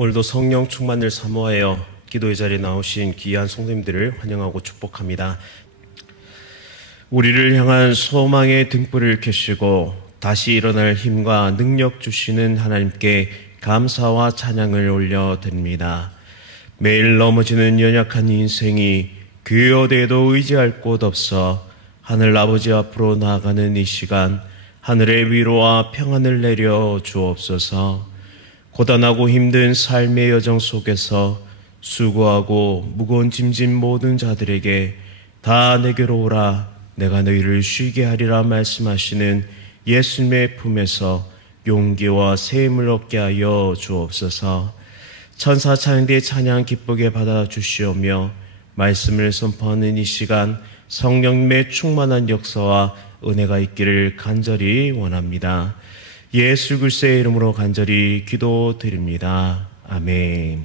오늘도 성령 충만을 사모하여 기도의 자리에 나오신 귀한 성도님들을 환영하고 축복합니다. 우리를 향한 소망의 등불을 켜시고 다시 일어날 힘과 능력 주시는 하나님께 감사와 찬양을 올려드립니다. 매일 넘어지는 연약한 인생이 그 어디에도 의지할 곳 없어 하늘 아버지 앞으로 나아가는 이 시간, 하늘의 위로와 평안을 내려 주옵소서. 고단하고 힘든 삶의 여정 속에서 수고하고 무거운 짐진 모든 자들에게 다 내게로 오라, 내가 너희를 쉬게 하리라 말씀하시는 예수님의 품에서 용기와 새 힘을 얻게 하여 주옵소서. 천사 찬양대의 찬양 기쁘게 받아주시오며 말씀을 선포하는 이 시간 성령님의 충만한 역사와 은혜가 있기를 간절히 원합니다. 예수 그리스도의 이름으로 간절히 기도드립니다. 아멘.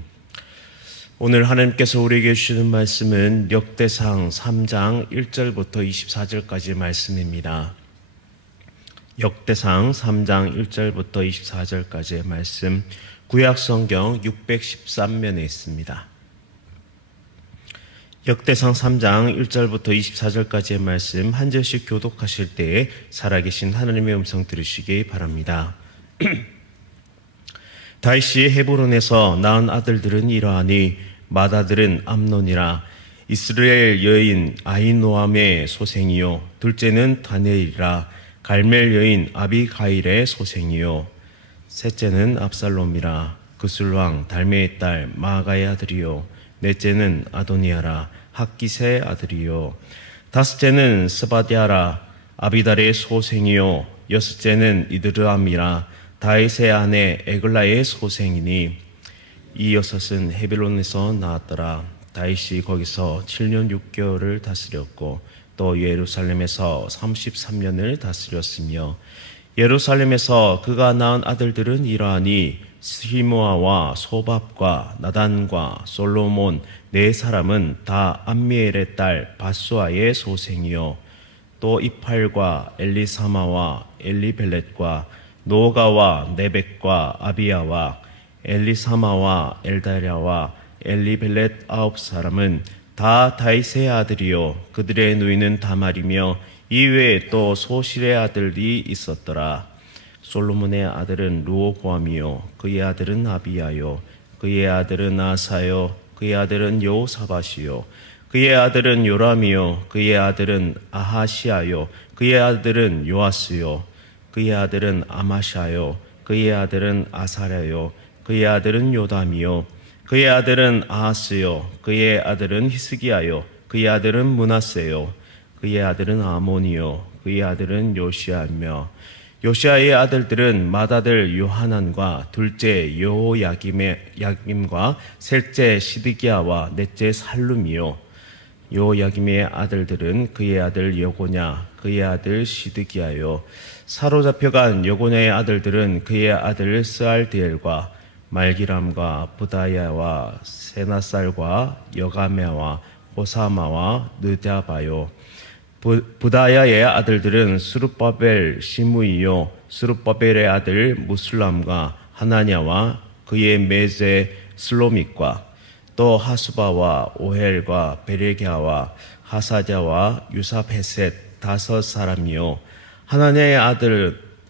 오늘 하나님께서 우리에게 주시는 말씀은 역대상 3장 1절부터 24절까지 말씀입니다. 역대상 3장 1절부터 24절까지의 말씀, 구약성경 613면에 있습니다. 역대상 3장 1절부터 24절까지의 말씀 한 절씩 교독하실 때에 살아계신 하나님의 음성 들으시기 바랍니다. 다윗이 헤브론에서 낳은 아들들은 이러하니 맏아들은 암논이라. 이스라엘 여인 아히노암의 소생이요 둘째는 다니엘이라. 갈멜 여인 아비가일의 소생이요 셋째는 압살롬이라. 그술왕 달메의 딸 마아가의 아들이요 넷째는 아도니아라. 학기세의 아들이요 다섯째는 스바디아라. 아비달의 소생이요 여섯째는 이드르암이라. 다윗의 아내 에글라의 소생이니 이 여섯은 헤벨론에서 나왔더라. 다윗이 거기서 7년 6개월을 다스렸고 또 예루살렘에서 33년을 다스렸으며 예루살렘에서 그가 낳은 아들들은 이러하니 스히모아와 소밥과 나단과 솔로몬 네 사람은 다 암미엘의 딸 바수아의 소생이요 또 이팔과 엘리사마와 엘리벨렛과 노가와 네벡과 아비야와 엘리사마와 엘다랴와 엘리벨렛 9사람은 다 다윗의 아들이요 그들의 누이는 다말이며 이외에 또 소실의 아들이 있었더라. 솔로몬의 아들은 르호보암이요 그의 아들은 아비야요 그의 아들은 아사요 그의 아들은 여호사밧이요 그의 아들은 요람이요 그의 아들은 아하시아요 그의 아들은 요아스요 그의 아들은 아마샤요 그의 아들은 아사랴요 그의 아들은 요담이요 그의 아들은 아하스요 그의 아들은 히스기야요 그의 아들은 므낫세요 그의 아들은 아몬이요 그의 아들은 요시아이며 요시아의 아들들은 맏아들 요하난과 둘째 여호야김과 셋째 시드기야와 넷째 살룸이요 여호야김의 아들들은 그의 아들 여고냐 그의 아들 시드기야요 사로잡혀간 여고냐의 아들들은 그의 아들 스알디엘과 말기람과 부다야와 세나살과 여가메와 호사마와 느다바요 부다야의 아들들은 스룹바벨 시므이요 스룹바벨의 아들 무슬람과 하나냐와 그의 메제 슬로믹과 또 하수바와 오헬과 베레갸와 하사자와 유사페셋 5사람이요 하나냐의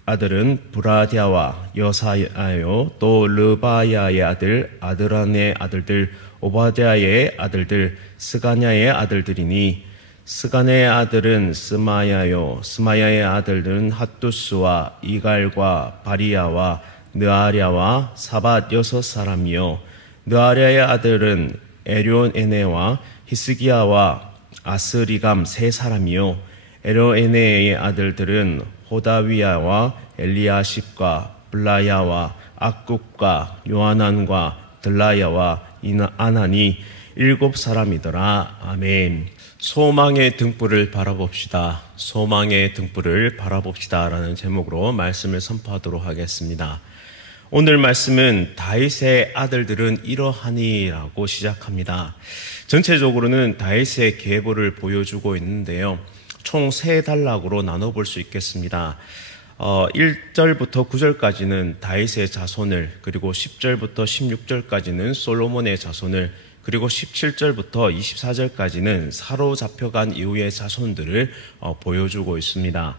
아들은 브라디아와 여사야요 또 르바야의 아들 아드란의 아들들 오바댜의 아들들 스가냐의 아들들이니 스가냐의 아들은 스마야요 스마야의 아들들은 핫두스와 이갈과 바리야와 느아랴와 사밧 6사람이요 느아랴의 아들은 에료에네와 히스기야와 아스리감 3사람이요 에료에네의 아들들은 호다위야와 엘리아십과 블라야와 악국과 요하난과 들라야와 아나니 7사람이더라. 아멘. 소망의 등불을 바라봅시다. 소망의 등불을 바라봅시다 라는 제목으로 말씀을 선포하도록 하겠습니다. 오늘 말씀은 다윗의 아들들은 이러하니 라고 시작합니다. 전체적으로는 다윗의 계보를 보여주고 있는데요. 총 3단락으로 나눠볼 수 있겠습니다. 1절부터 9절까지는 다윗의 자손을, 그리고 10절부터 16절까지는 솔로몬의 자손을, 그리고 17절부터 24절까지는 사로잡혀간 이후의 자손들을 보여주고 있습니다.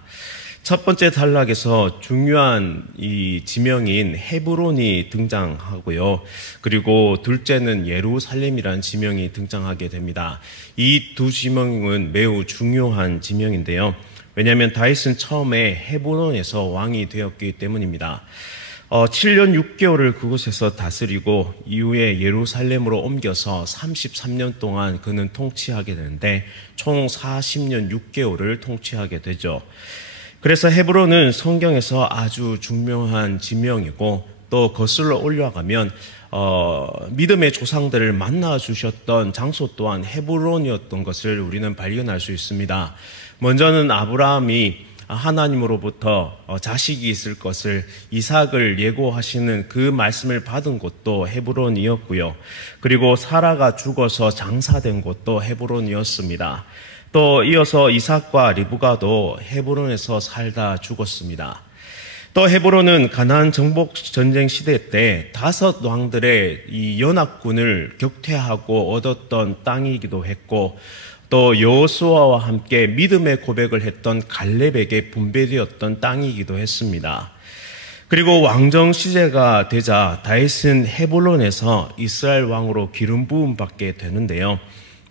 첫 번째 단락에서 중요한 이 지명인 헤브론이 등장하고요. 그리고 둘째는 예루살렘이라는 지명이 등장하게 됩니다. 이 두 지명은 매우 중요한 지명인데요. 왜냐하면 다윗은 처음에 헤브론에서 왕이 되었기 때문입니다. 7년 6개월을 그곳에서 다스리고 이후에 예루살렘으로 옮겨서 33년 동안 그는 통치하게 되는데 총 40년 6개월을 통치하게 되죠. 그래서 헤브론은 성경에서 아주 중요한 지명이고, 또 거슬러 올라가면 믿음의 조상들을 만나 주셨던 장소 또한 헤브론이었던 것을 우리는 발견할 수 있습니다. 먼저는 아브라함이 하나님으로부터 자식이 있을 것을, 이삭을 예고하시는 그 말씀을 받은 곳도 헤브론이었고요. 그리고 사라가 죽어서 장사된 곳도 헤브론이었습니다. 또 이어서 이삭과 리브가도 헤브론에서 살다 죽었습니다. 또 헤브론은 가나안 정복 전쟁 시대 때 5 왕들의 이 연합군을 격퇴하고 얻었던 땅이기도 했고, 또 여호수아와 함께 믿음의 고백을 했던 갈렙에게 분배되었던 땅이기도 했습니다. 그리고 왕정 시대가 되자 다윗은 헤브론에서 이스라엘 왕으로 기름 부음 받게 되는데요.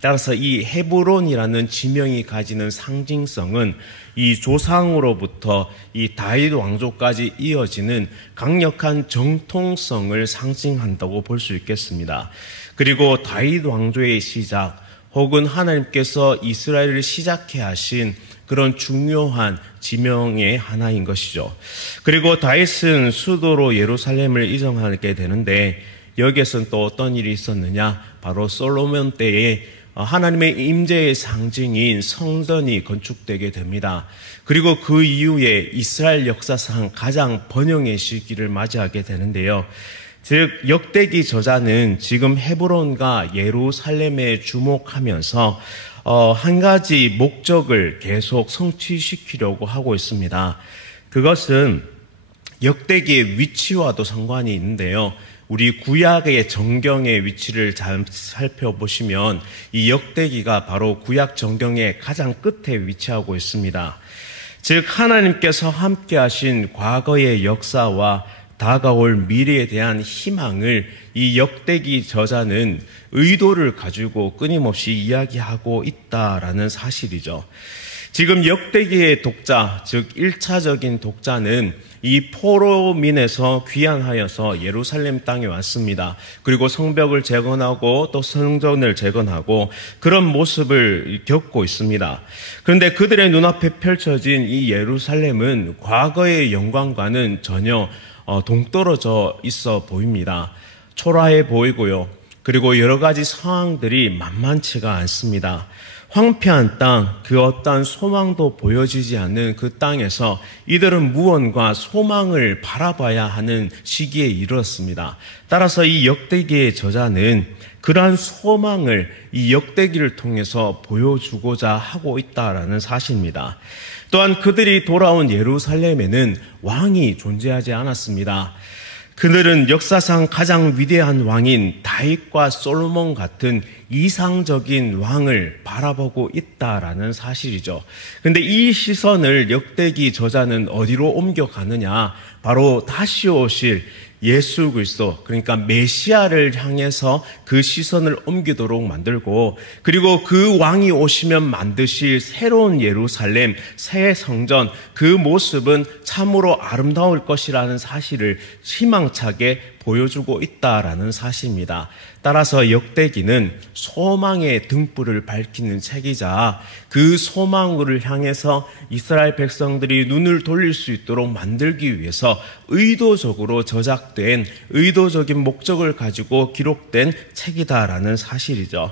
따라서 이 헤브론이라는 지명이 가지는 상징성은 이 조상으로부터 이 다윗 왕조까지 이어지는 강력한 정통성을 상징한다고 볼 수 있겠습니다. 그리고 다윗 왕조의 시작, 혹은 하나님께서 이스라엘을 시작해 하신 그런 중요한 지명의 하나인 것이죠. 그리고 다윗은 수도로 예루살렘을 이정하게 되는데, 여기에서는 또 어떤 일이 있었느냐? 바로 솔로몬 때에 하나님의 임재의 상징인 성전이 건축되게 됩니다. 그리고 그 이후에 이스라엘 역사상 가장 번영의 시기를 맞이하게 되는데요. 즉 역대기 저자는 지금 헤브론과 예루살렘에 주목하면서 한 가지 목적을 계속 성취시키려고 하고 있습니다. 그것은 역대기의 위치와도 상관이 있는데요. 우리 구약의 정경의 위치를 잘 살펴보시면 이 역대기가 바로 구약 정경의 가장 끝에 위치하고 있습니다. 즉 하나님께서 함께 하신 과거의 역사와 다가올 미래에 대한 희망을 이 역대기 저자는 의도를 가지고 끊임없이 이야기하고 있다라는 사실이죠. 지금 역대기의 독자, 즉 1차적인 독자는 이 포로민에서 귀환하여서 예루살렘 땅에 왔습니다. 그리고 성벽을 재건하고 또 성전을 재건하고 그런 모습을 겪고 있습니다. 그런데 그들의 눈앞에 펼쳐진 이 예루살렘은 과거의 영광과는 전혀 동떨어져 있어 보입니다. 초라해 보이고요. 그리고 여러 가지 상황들이 만만치가 않습니다. 황폐한 땅, 그 어떠한 소망도 보여지지 않는 그 땅에서 이들은 무언가 소망을 바라봐야 하는 시기에 이르렀습니다. 따라서 이 역대기의 저자는 그러한 소망을 이 역대기를 통해서 보여주고자 하고 있다라는 사실입니다. 또한 그들이 돌아온 예루살렘에는 왕이 존재하지 않았습니다. 그들은 역사상 가장 위대한 왕인 다윗과 솔로몬 같은 이상적인 왕을 바라보고 있다라는 사실이죠. 그런데 이 시선을 역대기 저자는 어디로 옮겨가느냐? 바로 다시 오실 예수 그리스도, 그러니까 메시아를 향해서 그 시선을 옮기도록 만들고, 그리고 그 왕이 오시면 만드실 새로운 예루살렘, 새 성전, 그 모습은 참으로 아름다울 것이라는 사실을 희망차게 보여주고 있다라는 사실입니다. 따라서 역대기는 소망의 등불을 밝히는 책이자 그 소망을 향해서 이스라엘 백성들이 눈을 돌릴 수 있도록 만들기 위해서 의도적으로 저작된, 의도적인 목적을 가지고 기록된 책이다라는 사실이죠.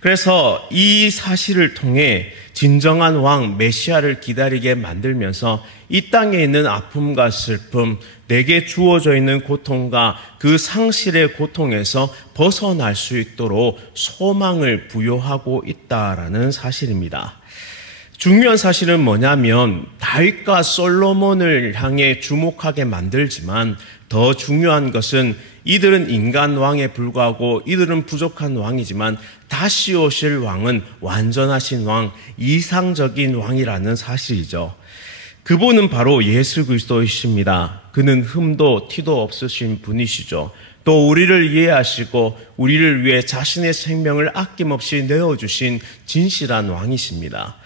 그래서 이 사실을 통해 진정한 왕 메시아를 기다리게 만들면서 이 땅에 있는 아픔과 슬픔, 내게 주어져 있는 고통과 그 상실의 고통에서 벗어날 수 있도록 소망을 부여하고 있다라는 사실입니다. 중요한 사실은 뭐냐면 다윗과 솔로몬을 향해 주목하게 만들지만 더 중요한 것은 이들은 인간 왕에 불과하고 이들은 부족한 왕이지만 다시 오실 왕은 완전하신 왕, 이상적인 왕이라는 사실이죠. 그분은 바로 예수 그리스도이십니다. 그는 흠도 티도 없으신 분이시죠. 또 우리를 이해하시고 우리를 위해 자신의 생명을 아낌없이 내어주신 진실한 왕이십니다.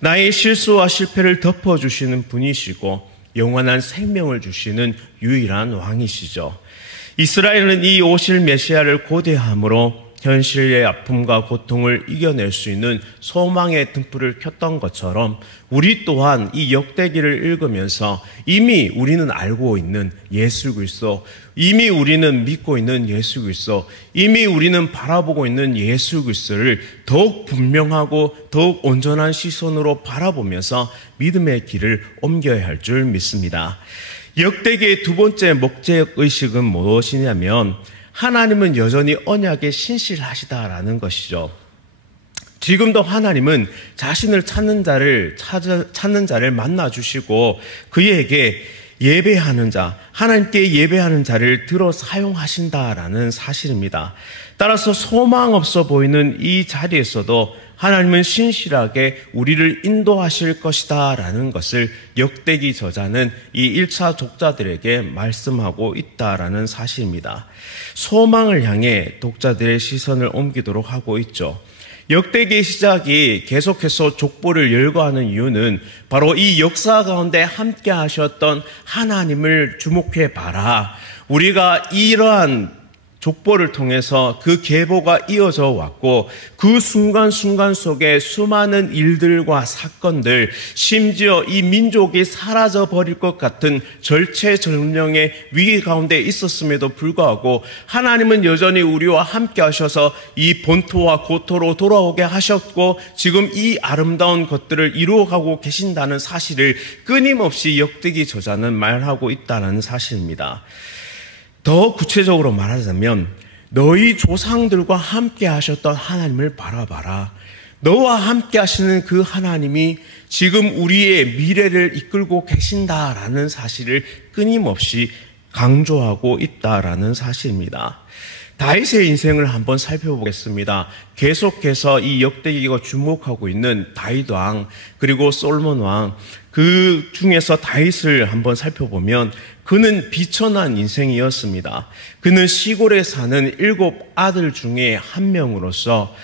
나의 실수와 실패를 덮어주시는 분이시고 영원한 생명을 주시는 유일한 왕이시죠. 이스라엘은 이 오실 메시아를 고대함으로 현실의 아픔과 고통을 이겨낼 수 있는 소망의 등불을 켰던 것처럼 우리 또한 이 역대기를 읽으면서 이미 우리는 알고 있는 예수 그리스도, 이미 우리는 믿고 있는 예수 그리스도, 이미 우리는 바라보고 있는 예수 그리스도를 더욱 분명하고 더욱 온전한 시선으로 바라보면서 믿음의 길을 옮겨야 할 줄 믿습니다. 역대기의 두 번째 목적의식은 무엇이냐면 하나님은 여전히 언약에 신실하시다라는 것이죠. 지금도 하나님은 자신을 찾는 자를 만나주시고 그에게 예배하는 자, 하나님께 예배하는 자를 들어 사용하신다라는 사실입니다. 따라서 소망 없어 보이는 이 자리에서도 하나님은 신실하게 우리를 인도하실 것이다 라는 것을 역대기 저자는 이 1차 독자들에게 말씀하고 있다라는 사실입니다. 소망을 향해 독자들의 시선을 옮기도록 하고 있죠. 역대기의 시작이 계속해서 족보를 열거하는 이유는 바로 이 역사 가운데 함께 하셨던 하나님을 주목해 봐라. 우리가 이러한 족보를 통해서 그 계보가 이어져 왔고 그 순간순간 속에 수많은 일들과 사건들, 심지어 이 민족이 사라져 버릴 것 같은 절체절명의 위기 가운데 있었음에도 불구하고 하나님은 여전히 우리와 함께 하셔서 이 본토와 고토로 돌아오게 하셨고 지금 이 아름다운 것들을 이루어가고 계신다는 사실을 끊임없이 역대기 저자는 말하고 있다는 사실입니다. 더 구체적으로 말하자면 너희 조상들과 함께 하셨던 하나님을 바라봐라. 너와 함께 하시는 그 하나님이 지금 우리의 미래를 이끌고 계신다라는 사실을 끊임없이 강조하고 있다라는 사실입니다. 다윗의 인생을 한번 살펴보겠습니다. 계속해서 이 역대기가 주목하고 있는 다윗 왕 그리고 솔몬 왕, 그 중에서 다윗을 한번 살펴보면 그는 비천한 인생이었습니다. 그는 시골에 사는 7 아들 중에 한 명으로서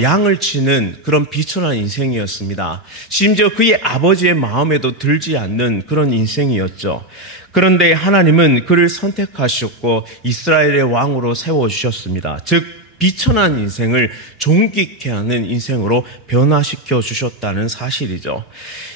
양을 치는 그런 비천한 인생이었습니다. 심지어 그의 아버지의 마음에도 들지 않는 그런 인생이었죠. 그런데 하나님은 그를 선택하셨고 이스라엘의 왕으로 세워주셨습니다. 즉 비천한 인생을 존귀케 하는 인생으로 변화시켜 주셨다는 사실이죠.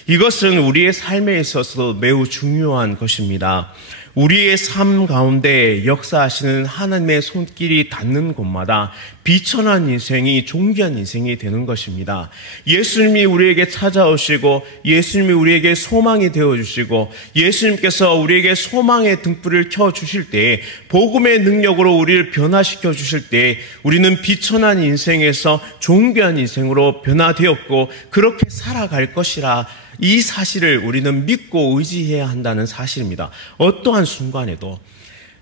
이것은 우리의 삶에 있어서도 매우 중요한 것입니다. 우리의 삶 가운데 역사하시는 하나님의 손길이 닿는 곳마다 비천한 인생이 존귀한 인생이 되는 것입니다. 예수님이 우리에게 찾아오시고 예수님이 우리에게 소망이 되어주시고 예수님께서 우리에게 소망의 등불을 켜주실 때 복음의 능력으로 우리를 변화시켜 주실 때 우리는 비천한 인생에서 존귀한 인생으로 변화되었고 그렇게 살아갈 것이라 이 사실을 우리는 믿고 의지해야 한다는 사실입니다. 어떠한 순간에도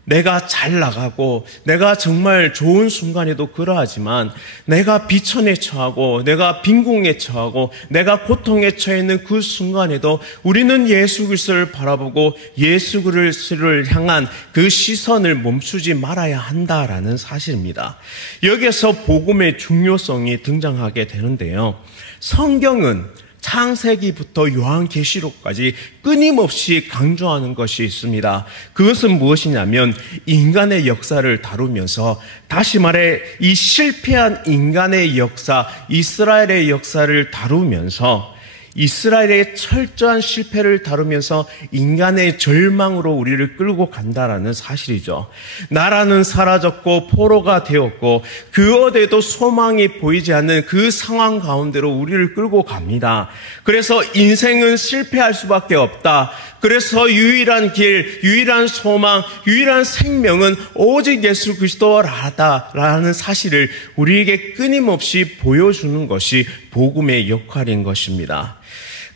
내가 잘 나가고 내가 정말 좋은 순간에도 그러하지만 내가 비천에 처하고 내가 빈궁에 처하고 내가 고통에 처해 있는 그 순간에도 우리는 예수 그리스도를 바라보고 예수 그리스도를 향한 그 시선을 멈추지 말아야 한다라는 사실입니다. 여기에서 복음의 중요성이 등장하게 되는데요. 성경은 창세기부터 요한계시록까지 끊임없이 강조하는 것이 있습니다. 그것은 무엇이냐면 인간의 역사를 다루면서 다시 말해 이 실패한 인간의 역사, 이스라엘의 역사를 다루면서 이스라엘의 철저한 실패를 다루면서 인간의 절망으로 우리를 끌고 간다라는 사실이죠. 나라는 사라졌고 포로가 되었고 그 어디에도 소망이 보이지 않는 그 상황 가운데로 우리를 끌고 갑니다. 그래서 인생은 실패할 수밖에 없다. 그래서 유일한 길, 유일한 소망, 유일한 생명은 오직 예수 그리스도라는 사실을 우리에게 끊임없이 보여주는 것이 복음의 역할인 것입니다.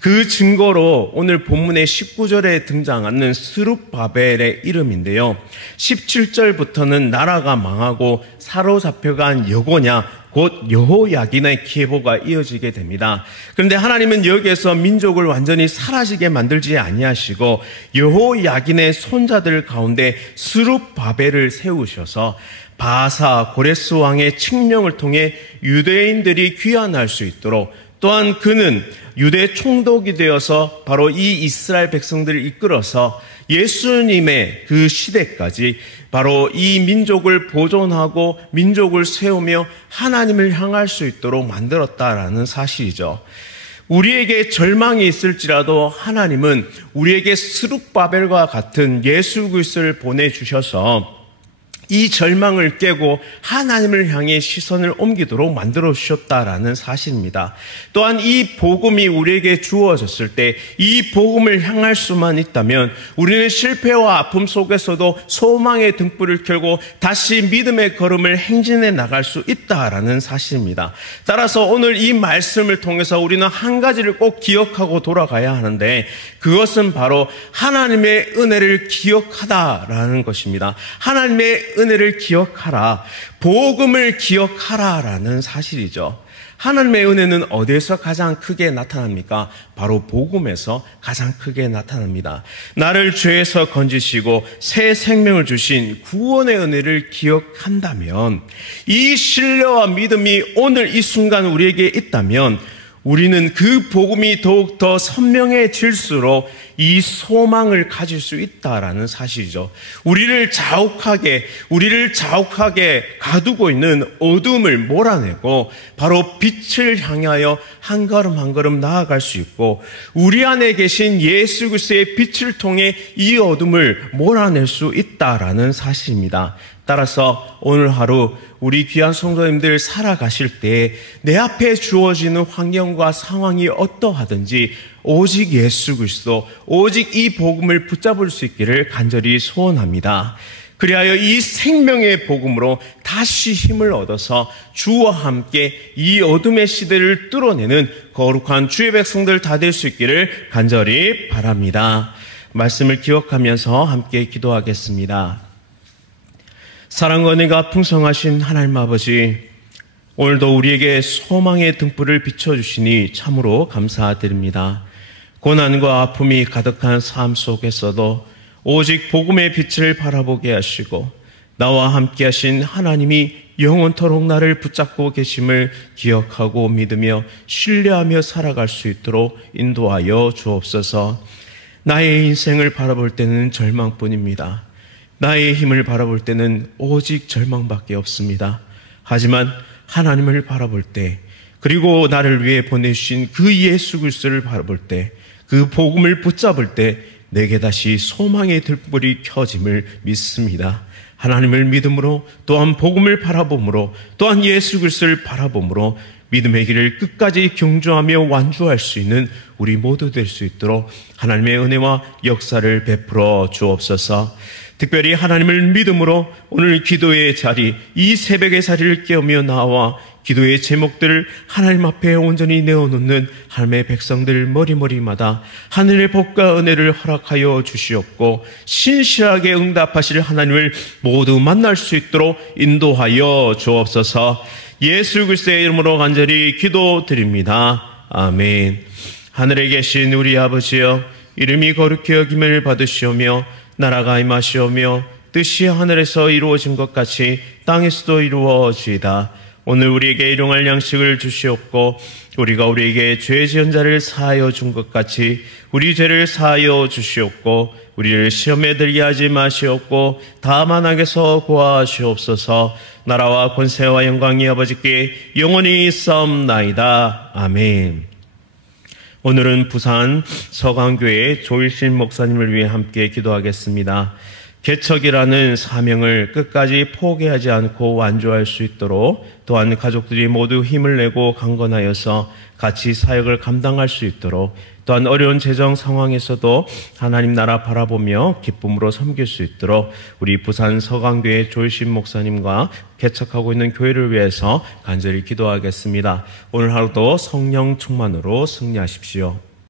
그 증거로 오늘 본문의 19절에 등장하는 스룹바벨의 이름인데요. 17절부터는 나라가 망하고 사로잡혀간 여고냐 곧 여호야긴의 계보가 이어지게 됩니다. 그런데 하나님은 여기에서 민족을 완전히 사라지게 만들지 아니하시고 여호야긴의 손자들 가운데 스룹바벨을 세우셔서 바사 고레스 왕의 칙령을 통해 유대인들이 귀환할 수 있도록, 또한 그는 유대 총독이 되어서 바로 이 이스라엘 백성들을 이끌어서 예수님의 그 시대까지 바로 이 민족을 보존하고 민족을 세우며 하나님을 향할 수 있도록 만들었다라는 사실이죠. 우리에게 절망이 있을지라도 하나님은 우리에게 스룹바벨과 같은 예수 그리스도를 보내주셔서 이 절망을 깨고 하나님을 향해 시선을 옮기도록 만들어 주셨다라는 사실입니다. 또한 이 복음이 우리에게 주어졌을 때 이 복음을 향할 수만 있다면 우리는 실패와 아픔 속에서도 소망의 등불을 켜고 다시 믿음의 걸음을 행진해 나갈 수 있다라는 사실입니다. 따라서 오늘 이 말씀을 통해서 우리는 한 가지를 꼭 기억하고 돌아가야 하는데, 그것은 바로 하나님의 은혜를 기억하다라는 것입니다. 하나님의 은혜를 기억하라, 복음을 기억하라라는 사실이죠. 하나님의 은혜는 어디에서 가장 크게 나타납니까? 바로 복음에서 가장 크게 나타납니다. 나를 죄에서 건지시고 새 생명을 주신 구원의 은혜를 기억한다면, 이 신뢰와 믿음이 오늘 이 순간 우리에게 있다면 우리는 그 복음이 더욱더 선명해질수록 이 소망을 가질 수 있다라는 사실이죠. 우리를 자욱하게 가두고 있는 어둠을 몰아내고 바로 빛을 향하여 한 걸음 한 걸음 나아갈 수 있고, 우리 안에 계신 예수 그리스도의 빛을 통해 이 어둠을 몰아낼 수 있다라는 사실입니다. 따라서 오늘 하루 우리 귀한 성도님들 살아가실 때 내 앞에 주어지는 환경과 상황이 어떠하든지 오직 예수 그리스도, 오직 이 복음을 붙잡을 수 있기를 간절히 소원합니다. 그리하여 이 생명의 복음으로 다시 힘을 얻어서 주와 함께 이 어둠의 시대를 뚫어내는 거룩한 주의 백성들 다 될 수 있기를 간절히 바랍니다. 말씀을 기억하면서 함께 기도하겠습니다. 사랑과 은혜가 풍성하신 하나님 아버지, 오늘도 우리에게 소망의 등불을 비춰주시니 참으로 감사드립니다. 고난과 아픔이 가득한 삶 속에서도 오직 복음의 빛을 바라보게 하시고 나와 함께 하신 하나님이 영원토록 나를 붙잡고 계심을 기억하고 믿으며 신뢰하며 살아갈 수 있도록 인도하여 주옵소서. 나의 인생을 바라볼 때는 절망뿐입니다. 나의 힘을 바라볼 때는 오직 절망밖에 없습니다. 하지만 하나님을 바라볼 때, 그리고 나를 위해 보내주신 그 예수 그리스도를 바라볼 때, 그 복음을 붙잡을 때 내게 다시 소망의 등불이 켜짐을 믿습니다. 하나님을 믿음으로, 또한 복음을 바라봄으로, 또한 예수 그리스도를 바라봄으로 믿음의 길을 끝까지 경주하며 완주할 수 있는 우리 모두 될 수 있도록 하나님의 은혜와 역사를 베풀어 주옵소서. 특별히 하나님을 믿음으로 오늘 기도의 자리, 이 새벽의 자리를 깨우며 나와 기도의 제목들을 하나님 앞에 온전히 내어놓는 하나님의 백성들 머리마다 하늘의 복과 은혜를 허락하여 주시옵고 신실하게 응답하실 하나님을 모두 만날 수 있도록 인도하여 주옵소서. 예수 그리스도의 이름으로 간절히 기도드립니다. 아멘. 하늘에 계신 우리 아버지여, 이름이 거룩히 여김을 받으시오며 나라가 임하시오며 뜻이 하늘에서 이루어진 것 같이 땅에서도 이루어지이다. 오늘 우리에게 일용할 양식을 주시옵고 우리가 우리에게 죄 지은 자를 사하여 준 것 같이 우리 죄를 사하여 주시옵고 우리를 시험에 들게 하지 마시옵고 다만 악에서 구하시옵소서. 나라와 권세와 영광이 아버지께 영원히 있사옵나이다. 아멘. 오늘은 부산 서강교회 조일신 목사님을 위해 함께 기도하겠습니다. 개척이라는 사명을 끝까지 포기하지 않고 완주할 수 있도록, 또한 가족들이 모두 힘을 내고 강건하여서 같이 사역을 감당할 수 있도록 또한 어려운 재정 상황에서도 하나님 나라 바라보며 기쁨으로 섬길 수 있도록 우리 부산 서강교회 조일신 목사님과 개척하고 있는 교회를 위해서 간절히 기도하겠습니다. 오늘 하루도 성령 충만으로 승리하십시오.